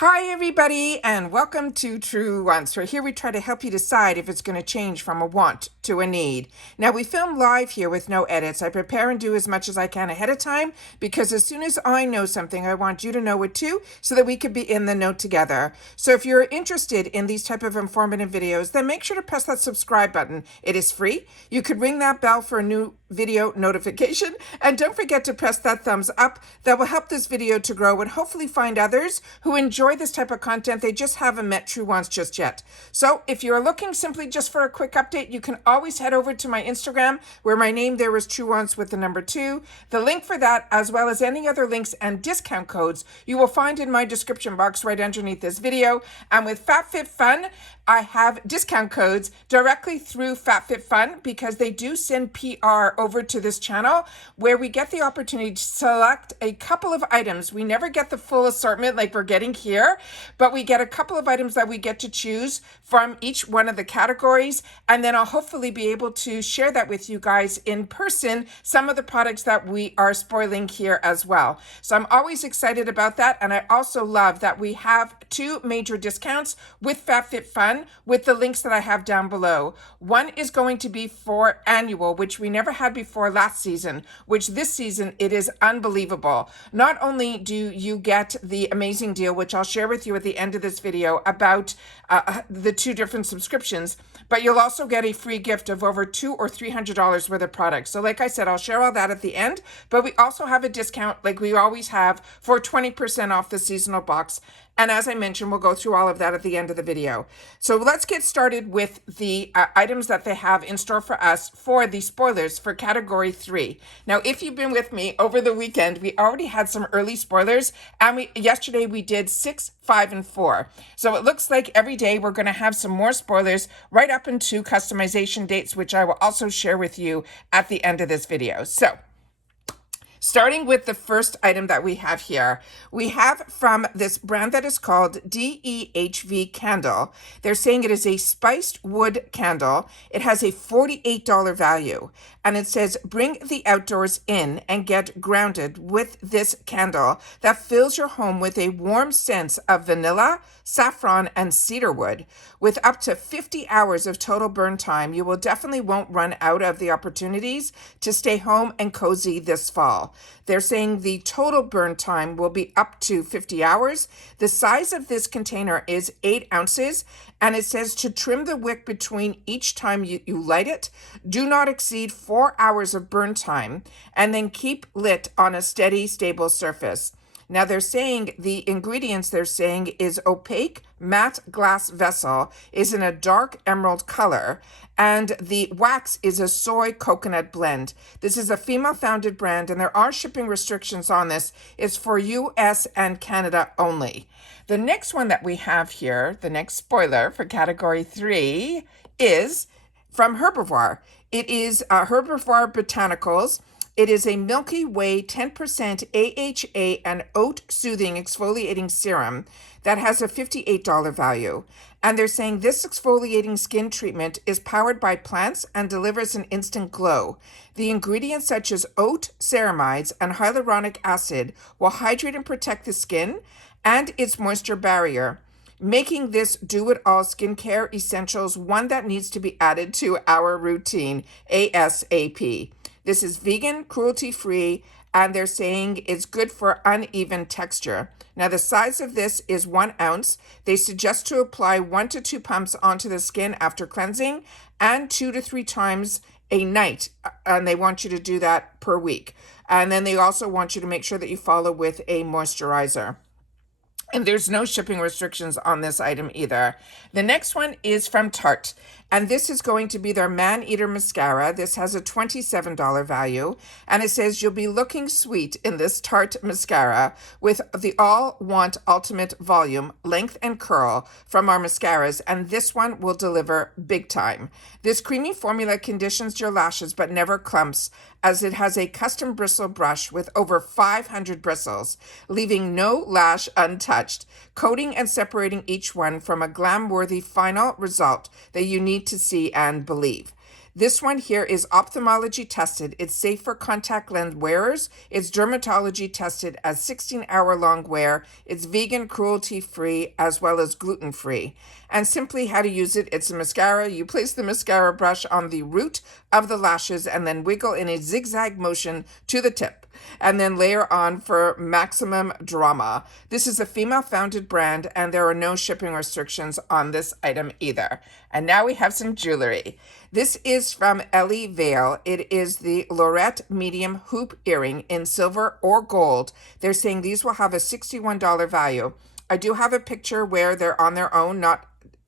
Hi everybody and welcome to Truewants, where here we try to help you decide if it's going to change from a want to a need. Now we film live here with no edits. I prepare and do as much as I can ahead of time because as soon as I know something, I want you to know it too so that we could be in the know together. So if you're interested in these type of informative videos, then make sure to press that subscribe button. It is free. You could ring that bell for a new video notification, and don't forget to press that thumbs up. That will help this video to grow and hopefully find others who enjoy this type of content. They just haven't met Truewants just yet. So if you're looking simply just for a quick update, you can always head over to my Instagram where my name there is Truewants with the number 2. The link for that, as well as any other links and discount codes, you will find in my description box right underneath this video. And with FabFitFun, I have discount codes directly through FabFitFun because they do send PR over to this channel where we get the opportunity to select a couple of items. We never get the full assortment like we're getting here, but we get a couple of items that we get to choose from each one of the categories. And then I'll hopefully be able to share that with you guys in person, some of the products that we are spoiling here as well. So I'm always excited about that. And I also love that we have 2 major discounts with FabFitFun with the links that I have down below. One is going to be for annual, which we never had before last season, which this season it is unbelievable. Not only do you get the amazing deal, which I'll share with you at the end of this video about the 2 different subscriptions, but you'll also get a free gift of over $200 or $300 worth of products. So like I said, I'll share all that at the end, but we also have a discount like we always have for 20% off the seasonal box. And as I mentioned, we'll go through all of that at the end of the video. So let's get started with the items that they have in store for us for the spoilers for category 3. Now, if you've been with me over the weekend, we already had some early spoilers, and yesterday we did 6, 5, and 4. So it looks like every day we're going to have some more spoilers right up into customization dates, which I will also share with you at the end of this video. So starting with the first item that we have here, we have from this brand that is called DEHV Candle. They're saying it is a spiced wood candle. It has a $48 value. And it says, bring the outdoors in and get grounded with this candle that fills your home with a warm sense of vanilla, saffron, and cedarwood. With up to 50 hours of total burn time, you will definitely won't run out of the opportunities to stay home and cozy this fall. They're saying the total burn time will be up to 50 hours. The size of this container is 8 ounces, and it says to trim the wick between each time you light it. Do not exceed 4 hours of burn time, and then keep lit on a steady, stable surface. Now they're saying the ingredients they're saying is opaque matte glass vessel is in a dark emerald color, and the wax is a soy coconut blend. This is a female founded brand, and there are shipping restrictions on this. It's for US and Canada only. The next one that we have here, the next spoiler for category 3, is from Herbivore. It is Herbivore Botanicals. It is a Milky Way 10% AHA and oat soothing exfoliating serum that has a $58 value. And they're saying this exfoliating skin treatment is powered by plants and delivers an instant glow. The ingredients such as oat ceramides and hyaluronic acid will hydrate and protect the skin and its moisture barrier, making this do-it-all skincare essentials one that needs to be added to our routine ASAP. This is vegan, cruelty-free, and they're saying it's good for uneven texture. Now, the size of this is 1 ounce. They suggest to apply 1 to 2 pumps onto the skin after cleansing and 2 to 3 times a night, and they want you to do that per week. And then they also want you to make sure that you follow with a moisturizer. And there's no shipping restrictions on this item either. The next one is from Tarte, and this is going to be their Man Eater Mascara. This has a $27 value, and it says you'll be looking sweet in this Tarte mascara with the All Want Ultimate Volume, Length and Curl from our mascaras, and this one will deliver big time. This creamy formula conditions your lashes but never clumps, as it has a custom bristle brush with over 500 bristles, leaving no lash untouched, coating and separating each one from a glam-worthy final result that you need to see and believe. This one here is ophthalmology tested. It's safe for contact lens wearers. It's dermatology tested as 16-hour-long wear. It's vegan, cruelty-free, as well as gluten-free. And simply how to use it, it's a mascara. You place the mascara brush on the root of the lashes and then wiggle in a zigzag motion to the tip, and then layer on for maximum drama. This is a female-founded brand, and there are no shipping restrictions on this item either. And now we have some jewelry. This is from Ellie Vale. It is the Lorette medium hoop earring in silver or gold. They're saying these will have a $61 value. I do have a picture where they're on their own, not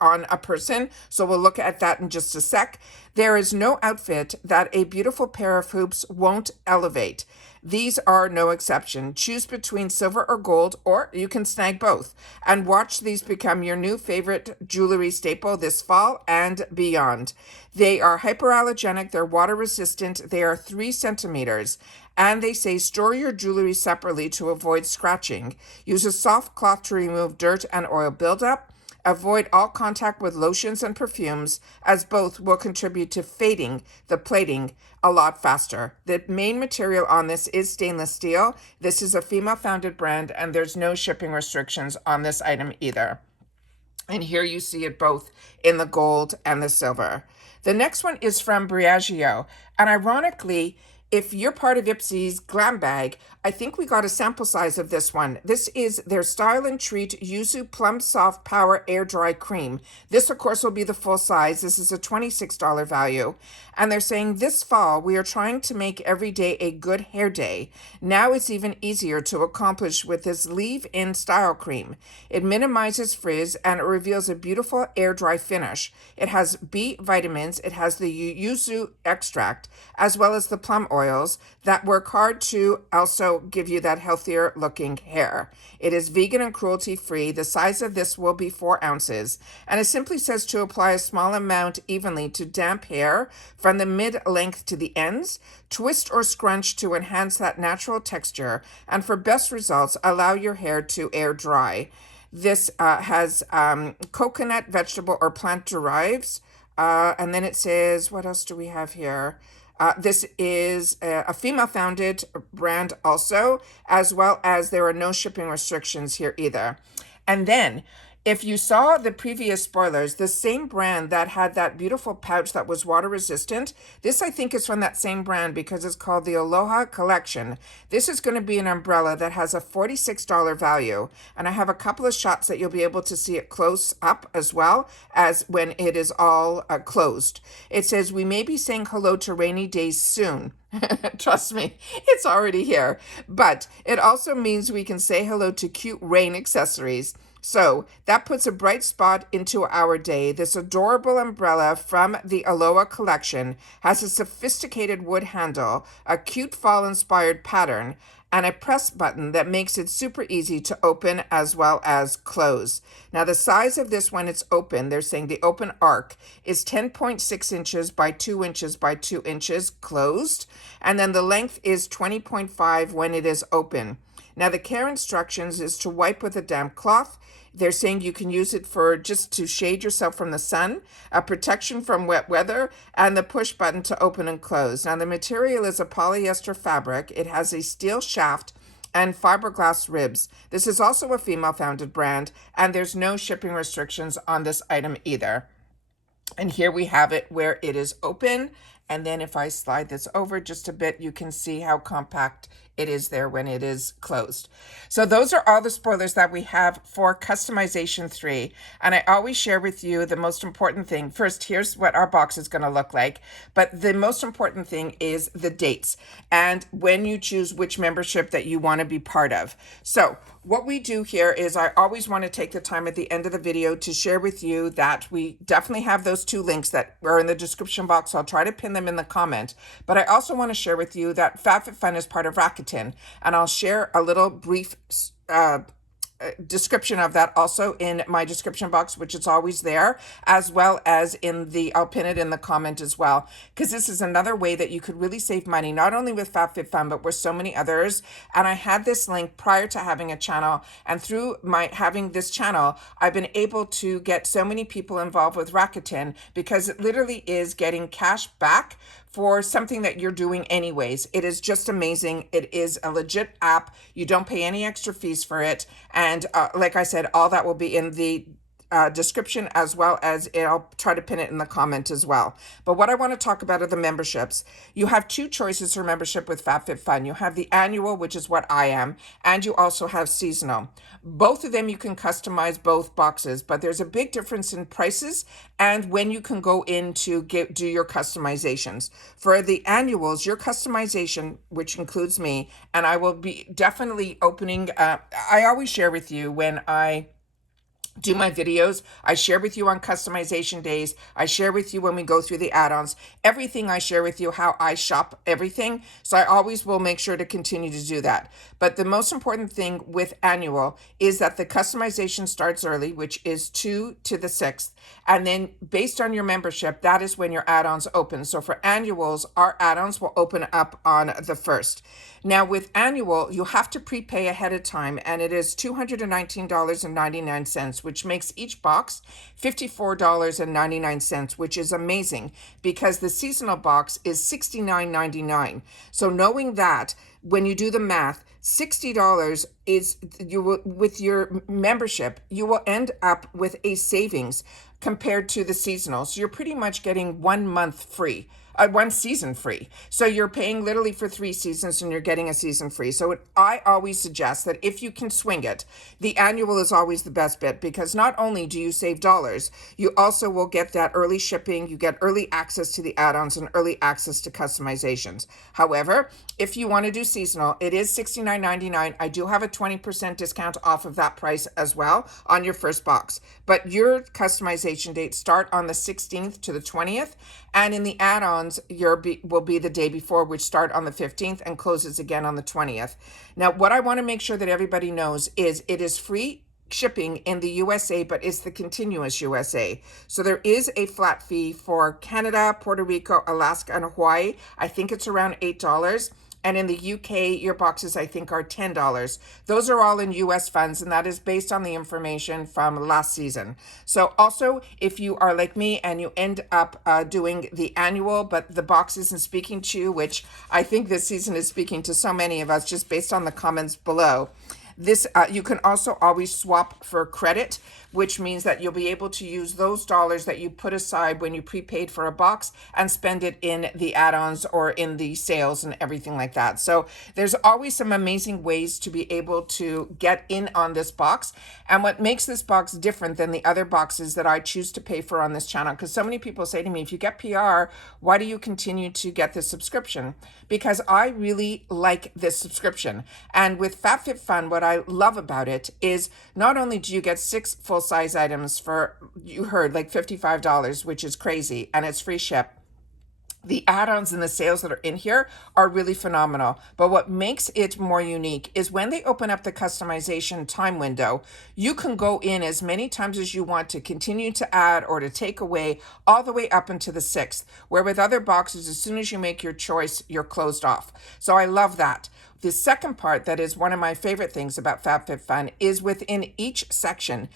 on a person, so we'll look at that in just a sec. There is no outfit that a beautiful pair of hoops won't elevate. These are no exception. Choose between silver or gold, or you can snag both, and watch these become your new favorite jewelry staple this fall and beyond. They are hypoallergenic, they're water resistant, they are 3 centimeters, and they say store your jewelry separately to avoid scratching. Use a soft cloth to remove dirt and oil buildup. Avoid all contact with lotions and perfumes, as both will contribute to fading the plating a lot faster. The main material on this is stainless steel. This is a female-founded brand, and there's no shipping restrictions on this item either. And here you see it both in the gold and the silver. The next one is from Briagio, and ironically, if you're part of Ipsy's Glam Bag, I think we got a sample size of this one. This is their Style and Treat Yuzu Plum Soft Power Air Dry Cream. This, of course, will be the full size. This is a $26 value. And they're saying this fall, we are trying to make every day a good hair day. Now it's even easier to accomplish with this leave-in style cream. It minimizes frizz and it reveals a beautiful air dry finish. It has B vitamins. It has the yuzu extract, as well as the plum oils that work hard to also give you that healthier looking hair. It is vegan and cruelty free. The size of this will be 4 ounces, and it simply says to apply a small amount evenly to damp hair from the mid-length to the ends. Twist or scrunch to enhance that natural texture, and for best results, allow your hair to air dry. This has coconut, vegetable, or plant derives. And then it says, what else do we have here? This is a female-founded brand also, as well as there are no shipping restrictions here either. And then, if you saw the previous spoilers, the same brand that had that beautiful pouch that was water resistant, this I think is from that same brand because it's called the Aloha Collection. This is going to be an umbrella that has a $46 value. And I have a couple of shots that you'll be able to see it close up as well as when it is all closed. It says, we may be saying hello to rainy days soon. Trust me, it's already here. But it also means we can say hello to cute rain accessories. So that puts a bright spot into our day. This adorable umbrella from the Aloha Collection has a sophisticated wood handle, a cute fall-inspired pattern, and a press button that makes it super easy to open as well as close. Now the size of this when it's open, they're saying the open arc is 10.6 inches by 2 inches by 2 inches closed, and then the length is 20.5 when it is open. Now the care instructions is to wipe with a damp cloth. They're saying you can use it for just to shade yourself from the sun, a protection from wet weather, and the push button to open and close. Now the material is a polyester fabric. It has a steel shaft and fiberglass ribs. This is also a female-founded brand, and there's no shipping restrictions on this item either. And here we have it where it is open. And then if I slide this over just a bit, you can see how compact it is there when it is closed. So those are all the spoilers that we have for Customization 3. And I always share with you the most important thing. First, here's what our box is going to look like. But the most important thing is the dates and when you choose which membership that you want to be part of. So what we do here is I always want to take the time at the end of the video to share with you that we definitely have those 2 links that are in the description box. I'll try to pin them in the comment. But I also want to share with you that FabFitFun is part of Rakuten, and I'll share a little brief description of that also in my description box, which is always there, as well as I'll pin it in the comment as well, because this is another way that you could really save money, not only with FabFitFun, but with so many others. And I had this link prior to having a channel, and through my having this channel, I've been able to get so many people involved with Rakuten, because it literally is getting cash back for something that you're doing anyways. It is just amazing. It is a legit app. You don't pay any extra fees for it. And like I said, all that will be in the description, as well as I'll try to pin it in the comment as well. But what I want to talk about are the memberships. You have two choices for membership with FabFitFun. You have the annual, which is what I am, and you also have seasonal. Both of them, you can customize both boxes, but there's a big difference in prices and when you can go in to do your customizations. For the annuals, your customization, which includes me, and I will be definitely opening, I always share with you when I do my videos. I share with you on customization days. I share with you when we go through the add-ons. Everything I share with you, how I shop everything. So I always will make sure to continue to do that. But the most important thing with annual is that the customization starts early, which is 2 to the 6th. And then based on your membership, that is when your add-ons open. So for annuals, our add-ons will open up on the 1st. Now with annual, you have to prepay ahead of time, and it is $219.99, which makes each box $54.99, which is amazing because the seasonal box is $69.99. So knowing that, when you do the math, $60 is with your membership, you will end up with a savings compared to the seasonal. So you're pretty much getting 1 month free. 1 season free. So you're paying literally for 3 seasons and you're getting a season free. So I always suggest that if you can swing it, the annual is always the best bet, because not only do you save dollars, you also will get that early shipping, you get early access to the add-ons and early access to customizations. However, if you want to do seasonal, it is $69.99. I do have a 20% discount off of that price as well on your first box. But your customization dates start on the 16th to the 20th, and in the add-ons, will be the day before, which start on the 15th and closes again on the 20th. Now, what I want to make sure that everybody knows is it is free shipping in the USA, but it's the continuous USA. So there is a flat fee for Canada, Puerto Rico, Alaska, and Hawaii. I think it's around $8. And in the UK, your boxes, I think, are $10. Those are all in US funds, and that is based on the information from last season. So also, if you are like me and you end up doing the annual, but the box isn't speaking to you, which I think this season is speaking to so many of us just based on the comments below, this you can also always swap for credit, which means that you'll be able to use those dollars that you put aside when you prepaid for a box and spend it in the add-ons or in the sales and everything like that. So there's always some amazing ways to be able to get in on this box. And what makes this box different than the other boxes that I choose to pay for on this channel, because so many people say to me, if you get PR, why do you continue to get this subscription? Because I really like this subscription. And with FabFitFun, what I love about it is not only do you get 6 full-size items for, you heard, like $55, which is crazy, and it's free ship. The add-ons and the sales that are in here are really phenomenal. But what makes it more unique is when they open up the customization time window, you can go in as many times as you want to continue to add or to take away all the way up into the 6th, where with other boxes, as soon as you make your choice, you're closed off. So I love that. The second part that is one of my favorite things about FabFitFun is within each section.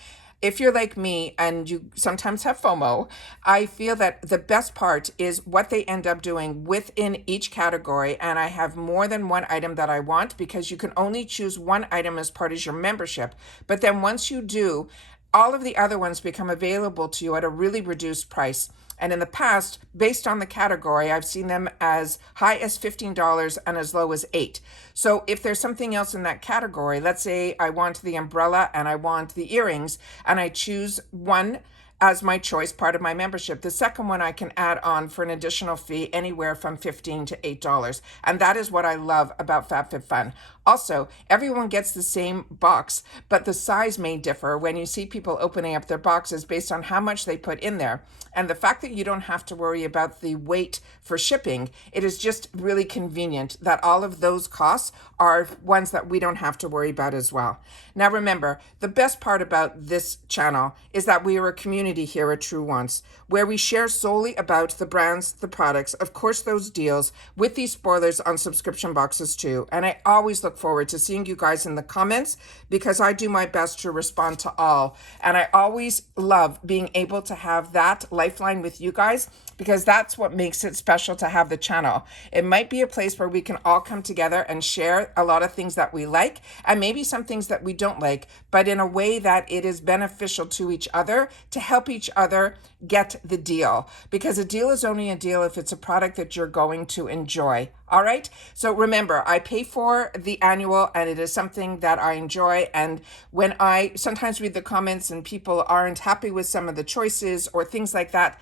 If you're like me and you sometimes have FOMO, I feel that the best part is what they end up doing within each category. And I have more than one item that I want, because you can only choose one item as part of your membership. But then once you do, all of the other ones become available to you at a really reduced price. And in the past, based on the category, I've seen them as high as $15 and as low as $8. So if there's something else in that category, let's say I want the umbrella and I want the earrings, and I choose one as my choice, part of my membership. The second one I can add on for an additional fee anywhere from $15 to $8. And that is what I love about FabFitFun. Also, everyone gets the same box, but the size may differ when you see people opening up their boxes based on how much they put in there. And the fact that you don't have to worry about the weight for shipping, it is just really convenient that all of those costs are ones that we don't have to worry about as well. Now remember, the best part about this channel is that we are a community here at Truewants, where we share solely about the brands, the products, of course those deals, with these spoilers on subscription boxes too. And I always look forward to seeing you guys in the comments, because I do my best to respond to all. And I always love being able to have that lifeline with you guys, because that's what makes it special to have the channel. It might be a place where we can all come together and share a lot of things that we like, and maybe some things that we don't like, but in a way that it is beneficial to each other, to help each other get the deal. Because a deal is only a deal if it's a product that you're going to enjoy. All right. So remember, I pay for the annual, and it is something that I enjoy. And when I sometimes read the comments and people aren't happy with some of the choices or things like that,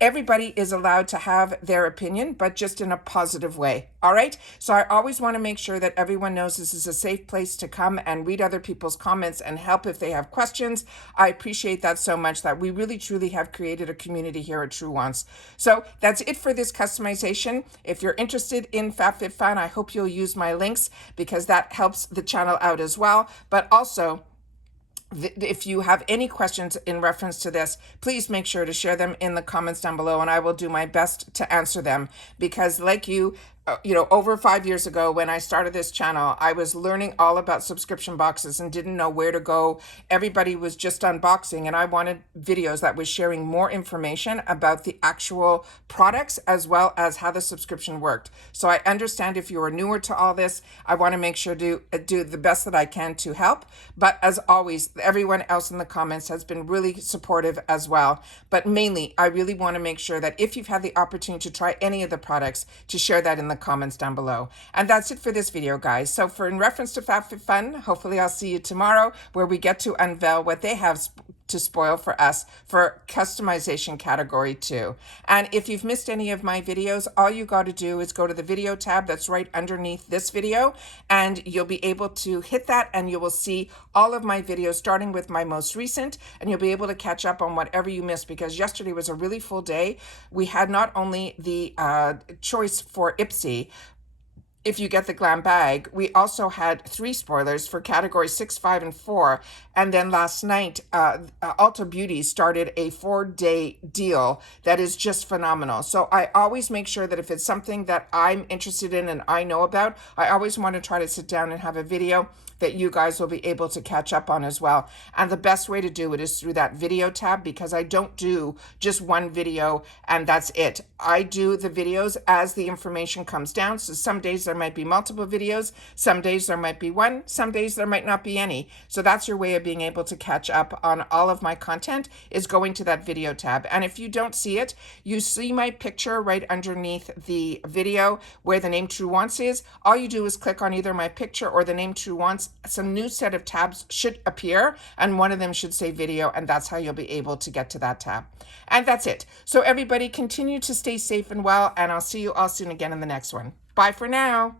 everybody is allowed to have their opinion, but just in a positive way. All right. So I always want to make sure that everyone knows this is a safe place to come and read other people's comments and help if they have questions. I appreciate that so much, that we really truly have created a community here at Truewants. So that's it for this customization. If you're interested in FabFitFun, I hope you'll use my links, because that helps the channel out as well. But also, if you have any questions in reference to this, please make sure to share them in the comments down below, and I will do my best to answer them. Because like you, over 5 years ago when I started this channel, I was learning all about subscription boxes and didn't know where to go. Everybody was just unboxing, and I wanted videos that was sharing more information about the actual products as well as how the subscription worked. So I understand if you are newer to all this, I want to make sure to do the best that I can to help. But as always, everyone else in the comments has been really supportive as well. But mainly, I really want to make sure that if you've had the opportunity to try any of the products, to share that in the comments down below. And that's it for this video, guys. So in reference to FabFitFun, hopefully I'll see you tomorrow, where we get to unveil what they have to spoil for us for customization category 2. And if you've missed any of my videos, all you got to do is go to the video tab that's right underneath this video, and you'll be able to hit that, and you will see all of my videos starting with my most recent, and you'll be able to catch up on whatever you missed, because yesterday was a really full day. We had not only the choice for Ipsy, if you get the glam bag, we also had 3 spoilers for category 6, 5, and 4. And then last night, Ulta Beauty started a 4-day deal that is just phenomenal. So I always make sure that if it's something that I'm interested in and I know about, I always want to try to sit down and have a video that you guys will be able to catch up on as well. And the best way to do it is through that video tab, because I don't do just one video and that's it. I do the videos as the information comes down. So some days there might be multiple videos, some days there might be one, some days there might not be any. So that's your way of being able to catch up on all of my content, is going to that video tab. And if you don't see it, you see my picture right underneath the video where the name Truewants is. All you do is click on either my picture or the name Truewants. Some new set of tabs should appear, and one of them should say video, and that's how you'll be able to get to that tab. And that's it. So everybody, continue to stay safe and well, and I'll see you all soon again in the next one. Bye for now.